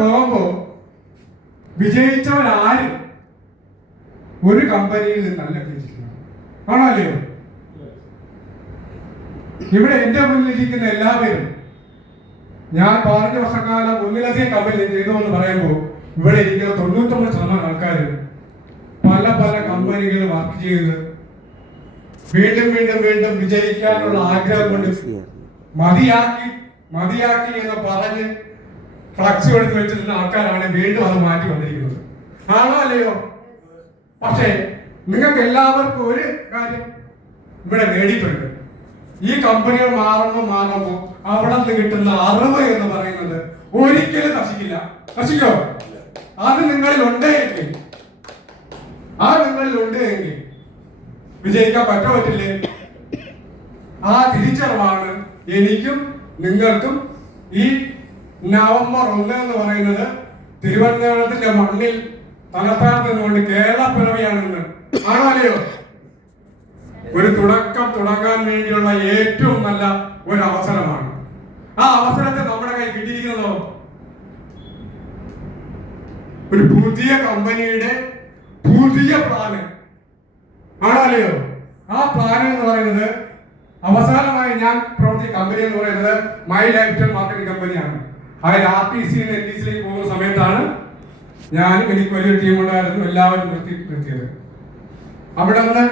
പോകുമ്പോ വിജയിച്ചവരാരും ഒരു കമ്പനിയിൽ നിന്നല്ല വിജയിക്കുന്നത്, ആണല്ലോ? ഇവിടെ എന്റെ മുന്നിലിരിക്കുന്ന എല്ലാവരും ഞാൻ 15 വർഷക്കാലം ഒന്നിലധികം കമ്പനി ചെയ്തു എന്ന് പറയുമ്പോൾ ഇവിടെ ഇരിക്കുന്ന 99% ആൾക്കാരും പല പല കമ്പനികൾ വർക്ക് ചെയ്ത് വീണ്ടും വീണ്ടും വീണ്ടും വിജയിക്കാനുള്ള ആഗ്രഹം കൊണ്ട് മതിയാക്കി എന്ന് പറഞ്ഞ് ഫ്ലക്സ് എടുത്ത് വെച്ചിരുന്ന ആൾക്കാരാണ് വീണ്ടും അത് മാറ്റി വന്നിരിക്കുന്നത്, ആണോ അല്ലയോ? പക്ഷേ നിങ്ങൾക്ക് എല്ലാവർക്കും ഒരു കാര്യം ഇവിടെ നേടിയിട്ടുണ്ട്. ഈ കമ്പനികൾ മാറുമ്പോ അവിടെ നിന്ന് കിട്ടുന്ന അറിവ് എന്ന് പറയുന്നത് ഒരിക്കലും നശിക്കോ? അത് നിങ്ങളിൽ ഉണ്ടെങ്കിൽ വിജയിക്കാൻ പറ്റില്ലേ? ആ തിരിച്ചറിവാണ് എനിക്കും നിങ്ങൾക്കും ഈ നവംബർ 1 എന്ന് പറയുന്നത് തിരുവനന്തപുരത്തിന്റെ മണ്ണിൽ തലസ്ഥാനത്ത് നിന്നുകൊണ്ട് കേരള പിറവിയാണെന്ന്, ആണോ അല്ലയോ? ഒരു തുടക്കം തുടങ്ങാൻ വേണ്ടിയുള്ള ഏറ്റവും നല്ല ഒരു അവസരമാണ്. ആ അവസരത്തെ നമ്മുടെ കൈ കിട്ടിയിരിക്കുന്നതോ ഒരു പുതിയ കമ്പനിയുടെ പുതിയ പ്ലാന്, ആണോ അല്ലയോ? ആ പ്ലാൻ എന്ന് പറയുന്നത് അവസാനമായി ഞാൻ പ്രവർത്തിച്ച കമ്പനി എന്ന് പറയുന്നത് മൈ ലൈഫ് സ്റ്റൈൽ മാർക്കറ്റിംഗ് കമ്പനിയാണ്. അതിൽ RTC NTCയിലേക്ക് പോകുന്ന സമയത്താണ് ഞാനും എനിക്ക് വലിയൊരു ടീം ഉണ്ടായിരുന്നു എല്ലാവരും നിർത്തിയത്. അവിടെ നിന്ന്